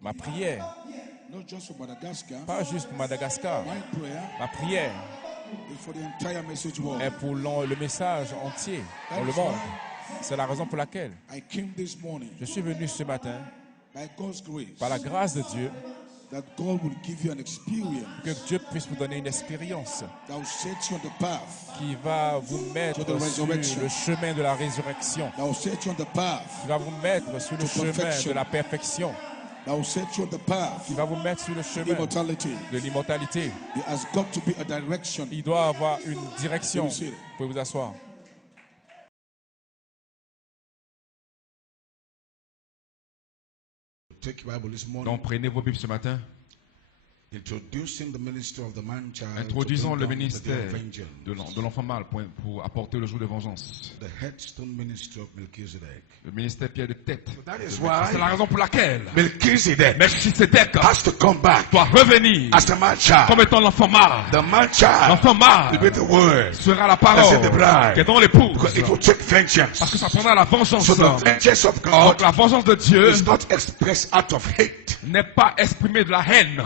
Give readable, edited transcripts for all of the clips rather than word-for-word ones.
Ma prière, pas juste pour Madagascar, ma prière est pour le message entier dans le monde. C'est la raison pour laquelle je suis venu ce matin, par la grâce de Dieu, que Dieu puisse vous donner une expérience qui va vous mettre sur le chemin de la résurrection, qui va vous mettre sur le chemin de la perfection, qui va vous mettre sur le chemin de l'immortalité. Il doit avoir une direction. Vous pouvez vous asseoir. Donc prenez vos Bibles ce matin. Introduisons le ministère de l'enfant mâle pour apporter le jour de vengeance. Le ministère Pierre de tête. C'est la raison pour laquelle Melchizedek doit revenir comme étant l'enfant mâle. L'enfant mâle sera la parole qui est dans l'épouse. Parce que ça prendra la vengeance. Donc la vengeance de Dieu n'est pas exprimée de la haine.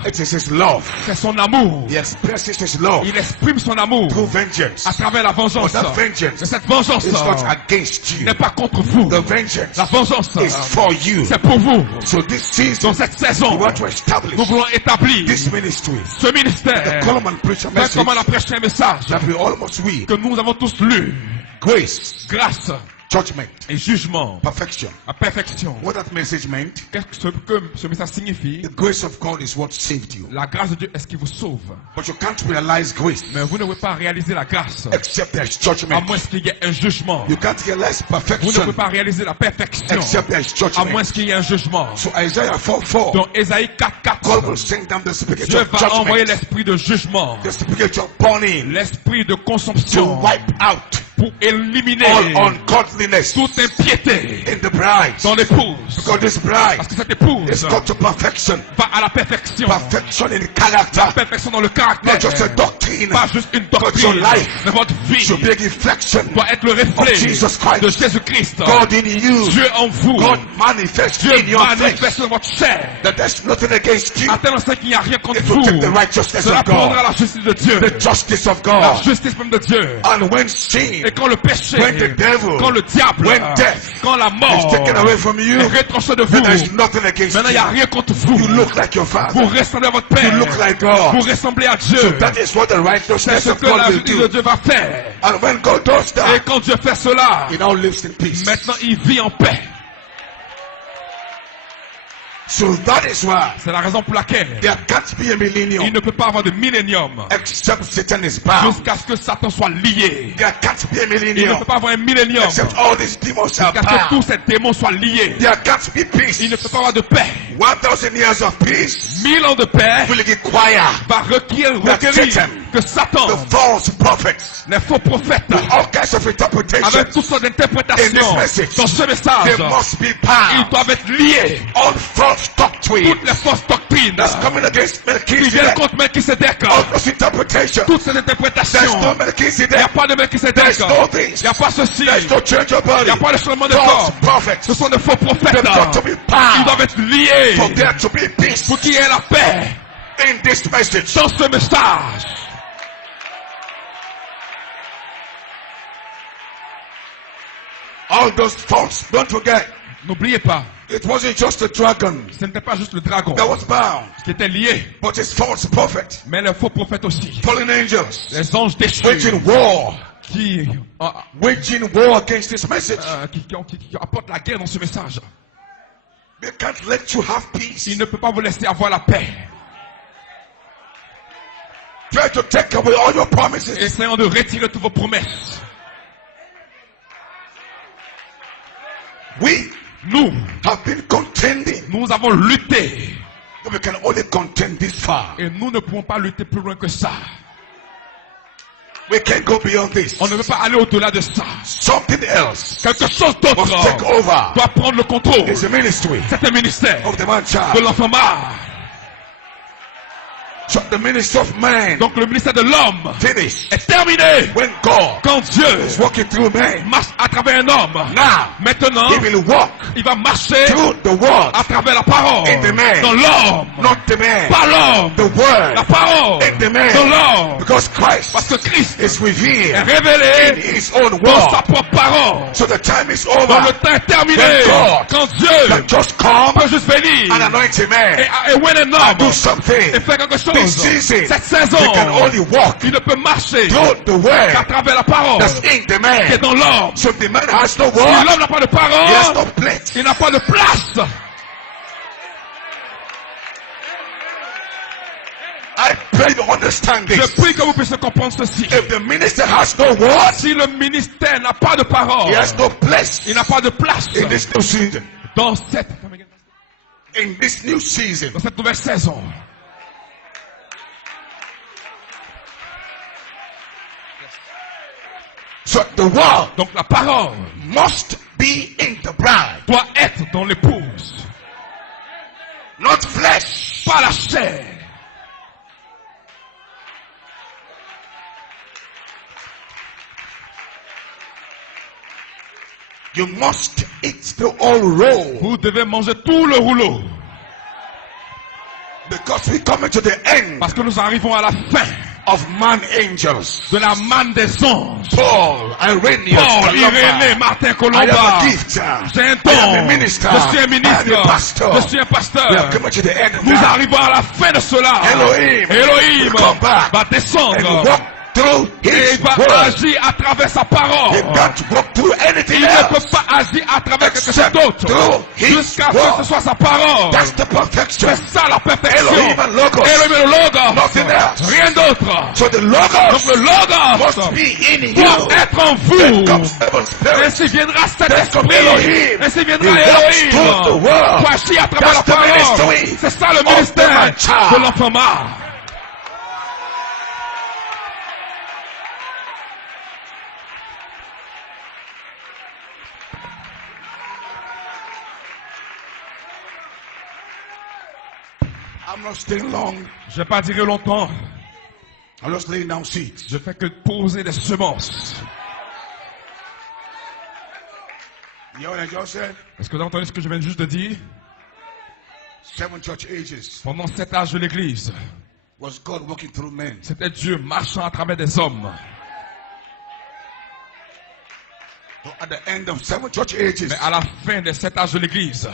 C'est son amour. Il exprime son amour à travers la vengeance. Et cette vengeance n'est pas contre vous. La vengeance, c'est pour vous. Dans cette saison, nous voulons établir ce ministère. Faites comme la prêche un message que nous avons tous lu. Grâce. Judgment et jugement, perfection. La perfection. What that message meant? Qu'est-ce que ce message signifie? The grace of God is what saved you. La grâce de Dieu est ce qui vous sauve. But you can't realize grace. Mais vous ne pouvez pas réaliser la grâce. Except there's judgment. À moins qu'il y ait un jugement. You can't realize perfection. Vous ne pouvez pas réaliser la perfection. Except there's judgment. À moins qu'il y ait un jugement. So Isaiah 4:4. Dans Ésaïe 4:4. God will send down the spirit Dieu of va judgment. envoyer l'esprit de jugement. The spirit of burning. L'esprit de consomption. To wipe out. Pour éliminer all ungodliness. Toute impiété. In the bride. Dans l'épouse. Because this bride. Parce que cette épouse. Is got to perfection. Va à la perfection. Perfection in character. La perfection dans le caractère. Not just a doctrine. Pas juste une doctrine. But your life. Mais votre vie. Should be a reflection. Doit être le reflet. Of Jesus Christ. De Jésus-Christ. God in you. Dieu en vous. God manifest Dieu in your manifeste dans votre chair. That there's nothing against you. À tel instant qu'il n'y a rien contre It vous. will take the righteousness Cela of God. prendra la justice de Dieu. The justice of God. La justice même de Dieu. And when sin. Et quand le péché. When the devil. Quand le diable. When death. Quand la mort. Is taken away from you. Est retranché de vous. There's nothing against Maintenant il n'y a rien contre vous. you. You look like your father. Vous ressemblez à votre père. You look like God. Vous ressemblez à Dieu. So that is what the C'est righteousness ce of que God la will justice do. de Dieu va faire. And when God does Et that. quand Dieu fait cela. He now lives in peace. Maintenant il vit en paix. So that is why. C'est la raison pour laquelle. There can't be a millennium. Il ne peut pas avoir de millénium. Except Satan is bound. Jusqu'à ce que Satan soit lié. There can't be a Il ne millennium. peut pas avoir un millénium. Except all these demons are Jusqu'à ce que bound. tous ces démons soient liés. There can't be peace. Il ne peut pas avoir de paix. 1,000 years of peace 1000 ans de paix will require va requérir que Satan, the false prophets, les faux prophètes, with all kinds of interpretations, avec toutes sortes d'interprétations dans ce message, they must be ils bound. doivent être liés. All false doctrine Toutes les fausses doctrines that's coming against qui viennent Melchizedek, contre Melchizedek, all those interpretations, toutes ces there's interprétations, no il n'y a Melchizedek, pas de Melchizedek, there's no il this, n'y a pas ceci, there's no change of il body. n'y a pas de changement de False corps. prophets, Ce sont des faux prophètes. they've got to be Ils bound doivent être liés for there to be peace pour qu'il y ait la paix in this message. dans ce message. All those false, don't forget, N'oubliez pas, it wasn't just a dragon ce n'était pas juste le dragon that was bound, qui était lié, but it's false prophets, mais les faux prophètes aussi. fallen angels, Les anges déchus waging war, qui waging war against this message. qui apportent la guerre dans ce message. They can't let you have peace. Il ne peut pas vous laisser avoir la paix. Try to take away all your promises. Essayons de retirer toutes vos promesses. Nous have been contending. Nous avons lutté. But we can only contend this far. Et nous ne pouvons pas lutter plus loin que ça. We can't go beyond this. On ne peut pas aller au-delà de ça. Something else. Quelque chose d'autre must take over. doit prendre le contrôle. It's a ministry C'est un ministère of the man child. de l'enfant mâle. So the ministry of man, donc le ministère de l'homme, finished. est terminé. When God Quand Dieu is walking through man, marche à travers un homme, now maintenant, he will walk il va marcher through the word à travers la parole, in the man, dans l'homme, not the man, pas l'homme, the word la parole, in the man, dans l'homme, because Christ parce que Christ is revealed est in révélé his own dans sa word. propre parole. So the time is Dans over. le temps est terminé. When God Quand Dieu can just come peut juste venir and anoint a man et when un and homme do something. et fait quelque This chose, season, cette saison, he can only walk il ne peut marcher through the qu'à word travers la parole that's in the qui est man. dans l'homme. So if the man has no Si word, l'homme n'a pas de he has no parole, place. il n'a pas de place. I pray you understand Je this. prie que vous puissiez comprendre ceci. If the minister has no word, Si le ministère n'a pas de parole, he has no place il n'a pas de place in this new season. dans cette nouvelle saison. So the word Donc la parole must be in the bride, doit être dans l'épouse, not flesh. pas la chair. You must eat the whole roll. Vous devez manger tout le rouleau. Because we come to the end Parce que nous arrivons à la fin of man angels. de la manne des anges. Paul, Irenaeus, Paul, Irénée, Columba. Martin I am a Colomba. gift. J'ai un I am a don. minister. Je suis un I am a ministre. pastor. Je suis un We have pasteur. come to the end of Nous that. arrivons à la fin de cela. Elohim Elohim will come back va and descendre walk through et his il va word. agir à travers sa parole. He can't walk through anything Il ne else. peut pas agir à travers quelque chose Except d'autre through his jusqu'à ce que word. ce soit sa parole. That's the perfection. C'est ça la perfection. Elohim and Logos. Elohim et le Logos. Nothing else. Rien d'autre. So the Donc Logos le Logos must be in doit you. être en Then vous. comes heaven's spirit. Ainsi viendra cet Then comes esprit. Elohim. Ainsi viendra He walks through the Elohim. world. Pour agir à travers That's la the parole. ministry C'est ça le of the ministère man-child. de l'enfant mâle. I'm not staying long. Je ne vais pas durer longtemps. I'm just laying down seeds. Je fais que poser des semences. You know what I just said? Est-ce que vous avez entendu ce que je viens juste de dire? 7 church ages. Pendant 7 âges de l'Église, Was God walking through men? c'était Dieu marchant à travers des hommes. So at the end of 7 church ages, Mais à la fin des 7 âges de l'Église,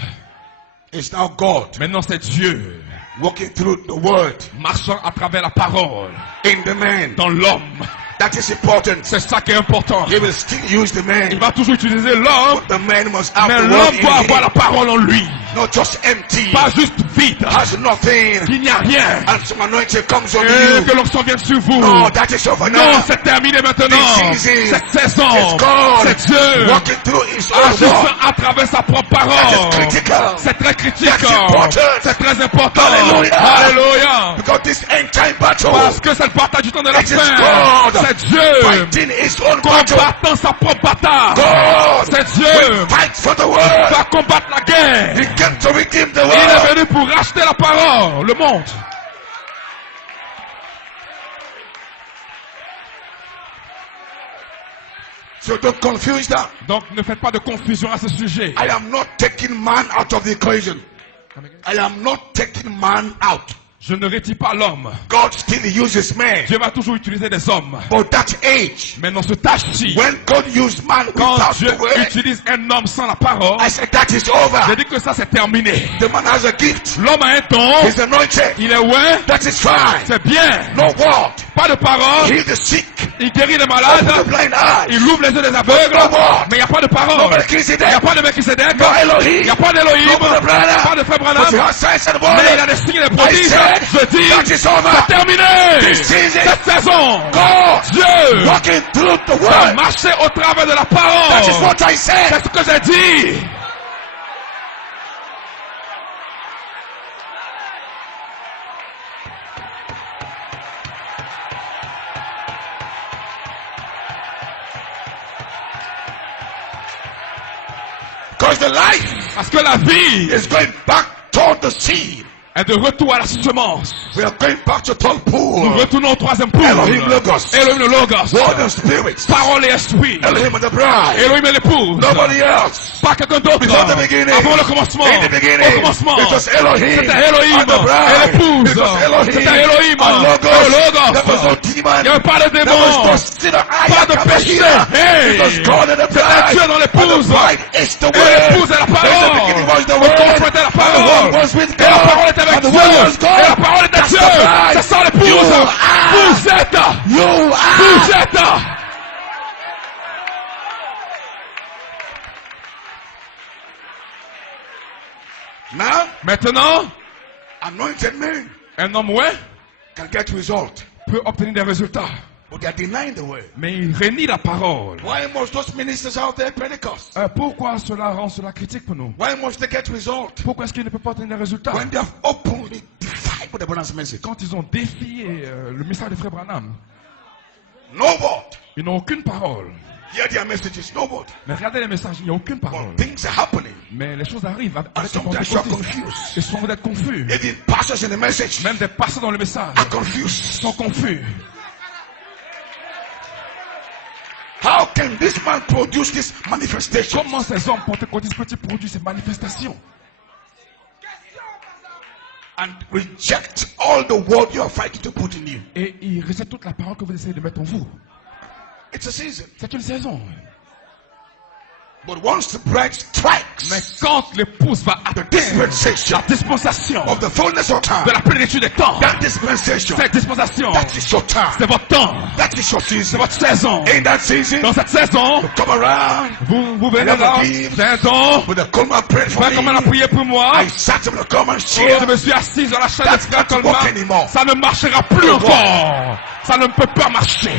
it's now God maintenant c'est Dieu walking through the word marchant à travers la parole in the man. dans l'homme. That is important. C'est ça qui est important. He will still use the Il man, va toujours utiliser l'homme, but the man must have mais the word l'homme doit in avoir him. la parole en lui. Not just empty, Pas juste vide, has nothing, qu'il n'y a rien. and some anointing comes on Et you. que l'onction vienne sur vous. No, that is over Non, now. c'est terminé maintenant. This season, Cette saison, it's God c'est Dieu walking through his own agissant word. à travers sa propre That is parole. critical. C'est très critique. That's important. C'est très important. Hallelujah. Alléluia. Because this end time battle, Parce que cette bataille du temps de la it is fin, God c'est Dieu fighting his own battle. combattant sa propre bataille. God C'est Dieu will fight for the qui word. va combattre la guerre. He came to redeem the Il est world. venu pour racheter la parole, le monde. So don't confuse that. Donc ne faites pas de confusion à ce sujet. I am not taking man out of the equation. I am not taking man out. Je ne retire pas l'homme. God still uses man. Dieu va toujours utiliser des hommes. But that age, Mais dans ce tâche-ci, when God used man quand without Dieu the word, utilise un homme sans la parole, I said that is over. j'ai dit que ça c'est terminé. The man has a gift. L'homme a un don, He's anointed. il est ouais, That is fine. c'est bien. No word. Pas de parole, Heal the sick. il guérit les Open malades, the blind eyes. il ouvre les yeux des aveugles, mais il n'y a pas de No parole. Il n'y a Melchizedek. pas de Melchizedek, No il Elohim. n'y a pas d'Elohim, No Brother Branham. pas de frère But Branham, you have signs and mais il a wonders. des signes et des prodiges. said, Je dis, that is over. c'est terminé. This season, Cette saison, God Dieu walking through the va word. marcher au travers de la That is parole. what I said. C'est ce que j'ai dit. Because the life Parce que la vie, is going back toward the seed. est de retour à la semence. We are going back to third pool. Nous retournons au troisième pool. Elohim Logos. Elohim le Logos. Word and Spirit. Parole et esprit. Elohim and the bride. Elohim et l'épouse. Nobody else. Pas quelqu'un d'autre. Before the beginning. Avant le commencement. In the beginning. Au commencement. It was Elohim. C'était Elohim And the bride. et l'épouse. It was Elohim. C'était Elohim And Logos. et le Logos. There was no demon. Il n'y avait pas de There démon. was no sinner. Pas de péché. Hey. It was God and the C'était bride. Dieu dans And l'épouse. the bride is the Et word. l'épouse est la In the beginning was parole. the Au word. commencement était la And the parole. word was with Et la parole était God. avec And the Dieu. word was Et la God. parole était That's Dieu. the bride. C'est ça l'épouse. You are. Vous êtes. You are. Vous êtes. Now, Maintenant, anointed men un homme, ouais, can get result. peut obtenir des résultats. But they are denying the word. Mais il renie la parole. Why must those ministers out there Pentecost? Pourquoi cela rend cela critique pour nous? Why must they get result? Pourquoi est-ce qu'il ne peut pas obtenir des résultats? When they have openly defied the Brother's message. Quand ils ont défié le message de Frère Branham, No word. ils n'ont aucune parole. Hear their messages. No word. Mais regardez les messages, il n'y a aucune parole. But things are happening. Mais les choses arrivent And avec les sometimes you are pentecôtistes. confused. Ils sont d'être confus. Even pastors in the message Même des pasteurs dans le message are confused. sont confus. How can this man produce this manifestation? Comment ces hommes pentecôtistes peuvent-ils produire ces manifestations? And reject all the word you are fighting to put in you. Et ils rejettent toute la parole que vous essayez de mettre en vous. It's a season. C'est une saison. But once the bride strikes Mais quand l'épouse va the atteindre dispensation la dispensation of the fullness of time, de la plénitude des temps, that dispensation, cette dispensation, that is your time. c'est votre temps, That is your c'est season. votre saison. In that season, Dans cette saison, come around. vous venez là, c'est un don. With the Coleman prayed for Frère Coleman a me. prié pour moi. I sat him in the Coleman Et chair. je me suis assis dans la chaise de That's Frère not to work Coleman. anymore. Ça ne marchera plus encore. Ça ne peut pas marcher.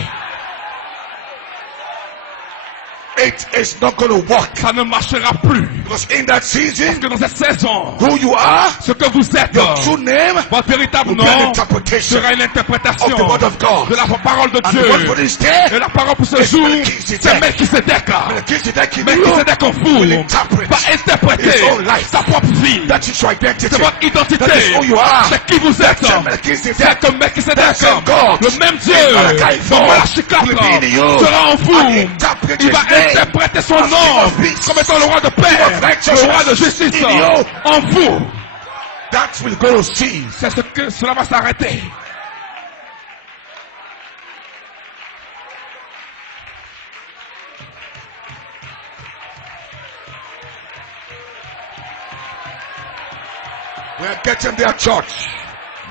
It is not going to work. Ça ne marchera plus. Because in that Parce season, que dans cette saison, who you are, ce que vous êtes, your true name, votre véritable will be an nom interpretation sera une of interprétation the word of God. de la parole de And the word for Dieu. this day, Et la parole pour ce It's jour, Melchizedek. c'est Melchizedek. Melchizedek Melchizedek en vous will interpret va interpréter his own life. sa propre vie. That is your identity. C'est votre identité. That is who you are. C'est qui vous êtes. That's Melchizedek. C'est comme Melchizedek. That same God. Le même Dieu. In Malachi 4 Dans Malachi 4 will be in you. sera en And vous. interpret Il va his name interpréter son as nom King of peace. comme étant le roi de paix, King of righteousness. le roi de justice In you. en vous. That will go to cease. C'est ce que cela va s'arrêter. We are getting their church.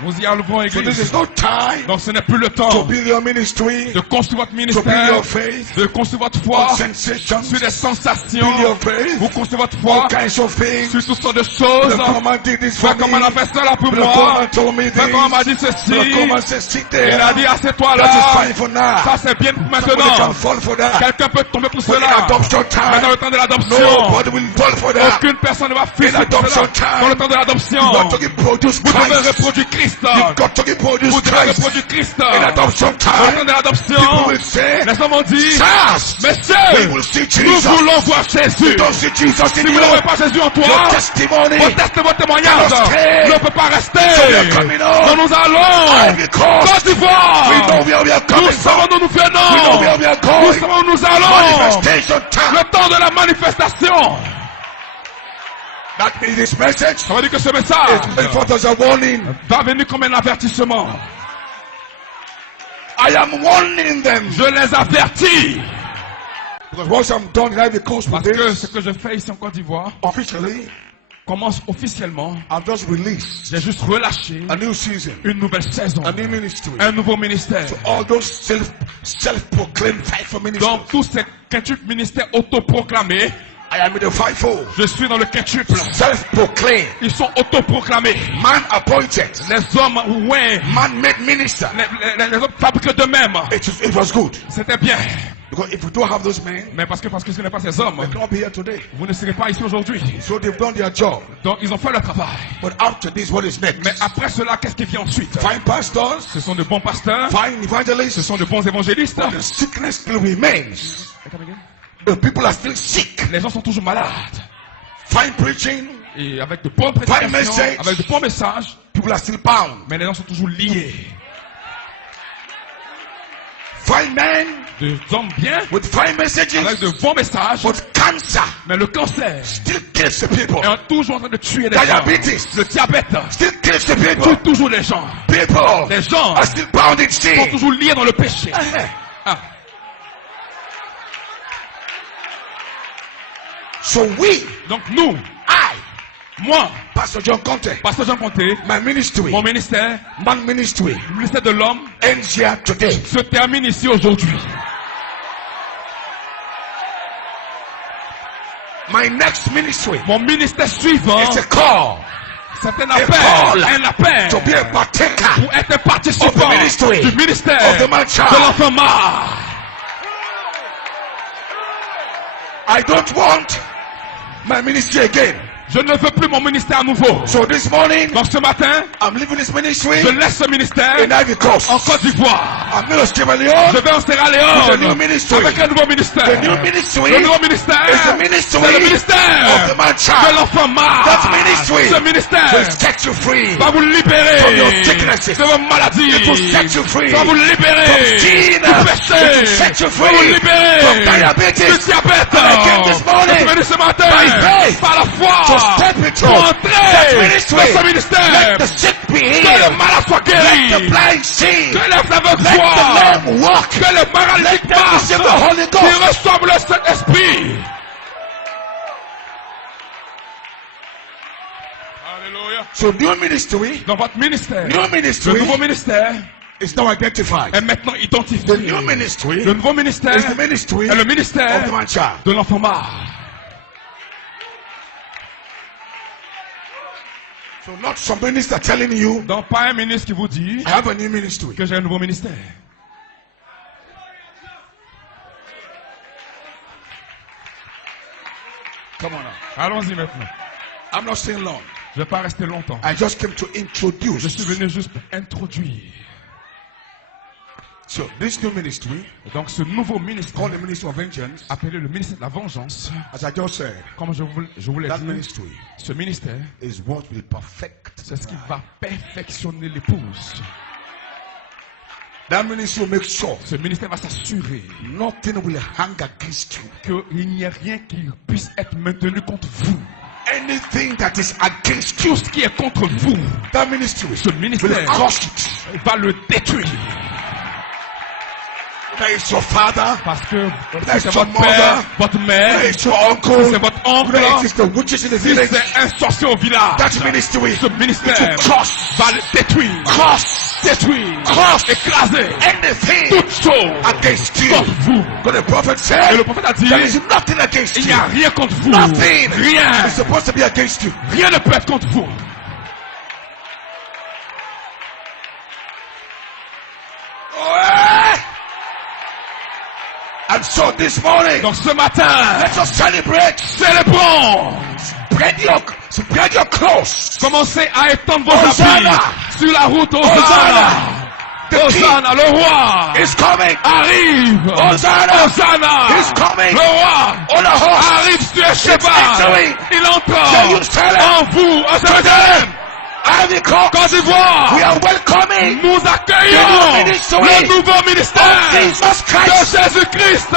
Nous y allons, So this Église. is no time Donc ce n'est plus le to temps build your ministry, de construire votre to build ministère, your faith, de construire votre foi on sensations, sur des sensations. build your faith, Vous construisez votre all foi kinds of things. sur toutes sortes de choses. The command did this for Frère, me. comment on a fait cela pour The moi? command told me Frère, comment on m'a this. dit The ceci? command says sit Il a there. dit, assieds-toi That is là. fine for now. Ça, c'est bien pour Somebody can maintenant. fall for that. Quelqu'un peut tomber pour But in cela. adoption Mais dans le time, temps de l'adoption, nobody will fall for that. aucune personne ne va fuir In pour adoption cela. time, Dans le temps de l'adoption, You've got to reproduce vous devez Christ. reproduire Christ. You've got to reproduce Vous devez Christ. reproduire Christ. In adoption Dans le temps time, de l'adoption, people will say, les hommes ont dit, Fast. We Messieurs, will see nous Jesus. voulons voir Jésus. Don't see Jesus in Si vous you. n'avez pas Jésus en toi, Your testimony. votre témoignage cannot stay. ne peut pas rester. So we are coming on. Donc nous allons Because Côte d'Ivoire. we know where we are coming Nous from. savons d'où nous We know venons. where we are Nous going. savons où nous allons. Manifestation time. Le temps de la manifestation. That means this message Ça veut dire que ce message is going forth as a warning. va venir comme un avertissement. I am warning them. Je les avertis. Because once I'm done in Ivory Coast with Parce que this, ce que je fais ici en Côte d'Ivoire officially, commence officiellement. I've just released J'ai juste relâché a new season, une nouvelle saison, a new ministry. un nouveau ministère. To all those self-proclaimed fivefold ministers. Donc tous ces quintuple ministères autoproclamés, I am in the fivefold. je suis dans le quintuple. Self-proclaimed. Ils sont autoproclamés. Man appointed. Les hommes, ouais, Man-made minister. les hommes fabriquent d'eux-mêmes. It was good. C'était bien. Because if we don't have those men, Mais parce que ce n'est pas ces hommes, we cannot be here today. vous ne serez pas ici aujourd'hui. So they've done their job. Donc ils ont fait le travail. But after this, what is next? Mais après cela, qu'est-ce qui vient ensuite? Fine pastors, Ce sont de bons pasteurs, fine ce evangelists, sont de bons évangélistes. but the sickness still remains. The people are still sick. Les gens sont toujours malades. Fine preaching, Et avec de bonnes prédications, message. avec de bons messages, People are still bound. Mais les gens sont toujours liés. Fine men. Des hommes bien. With fine messages. Avec de bons messages. But cancer. Mais le cancer. Still kills the people. Est toujours en train de tuer les Diabetes. gens. Le diabète. Still kills the people. Tue toujours les gens. People. Les gens. Are still bound in sin. Sont toujours liés dans le péché. So we. Donc nous. Moi, Pastor John Conte, my ministry, mon ministère, man ministry, le ministère de l'homme, ends here today. Se termine ici aujourd'hui. My next ministry, mon ministère suivant, it's a call. C'est un appel to be a partaker pour être participant du ministère de l'enfant mort. I don't want my ministry again. Je ne veux plus mon ministère à nouveau. So this morning, donc ce matin, I'm leaving this ministry. Je laisse ce ministère in Ivory Coast. En Côte d'Ivoire. I'm going to Sierra Leone. Je vais en Sierra Leone. With a new ministry. Avec un nouveau ministère. The new ministry. Le nouveau ministère. Is the ministry. C'est le ministère of the man child. De l'enfant mort. That ministry. Ce ministère. Will set you free. Va vous libérer. From your sicknesses. De vos maladies. It will set you free. Va vous libérer. From sin. Du péché. It will set you free. Va vous libérer. From diabetes. Du diabète. And I came this morning. Je suis venu ce matin. By faith. Par la foi. To step into entrer dans ce ministère. Let the sick be healed. Que le malade soit guéri. Let the blind see. Que les aveugles Let voient. the lame walk. Que le paralytique marche. The Holy Ghost. Qui ressemble le Saint-Esprit. Alléluia. So new ministry. Dans votre ministère. New ministry. Le nouveau ministère. Is now identified. Est maintenant identifié. The new ministry. Le nouveau ministère. Is the ministry. Est le ministère of the man child. De l'enfant mort. So not some minister telling you. Donc pas un ministre qui vous dit. I have a new ministry. Que j'ai un nouveau ministère. Come on now. Allons-y maintenant. I'm not staying long. Je ne vais pas rester longtemps. I just came to introduce. Je suis venu juste pour introduire. So this new ministry, donc ce nouveau ministère, called the ministry of vengeance, appelé le ministère de la vengeance, as I just said, comme je vous l'ai dit, ce ministère, is what will perfect. C'est ce qui va perfectionner l'épouse. That ministry will make sure. Ce ministère va s'assurer. Nothing will hang against you. Qu'il n'y ait rien qui puisse être maintenu contre vous. Anything that is against you, tout ce qui est contre vous, that ministry, ce ministère will crush it. Va le détruire. That is your father. Parce que c'est votre père, votre mère, c'est votre oncle, si c'est un sorcier au village. That ministry, ce ministère va le détruire. Détruire, écraser toute chose against you. Contre vous. The prophet said, et le prophète a dit, there is nothing against il n'y a rien contre vous. Nothing rien is supposed to be against you. Rien ne peut être contre vous. And so this morning, donc ce matin, let us celebrate. Célébrons. Spread your clothes. Commencez à étendre vos habits sur la route Hosanna. Hosanna, le roi is coming. Arrive. Hosanna is coming. Le roi on a horse. Arrive sur un cheval. Il entre en vous, à Jérusalem. Côte d'Ivoire, nous accueillons le nouveau ministère de Jésus-Christ.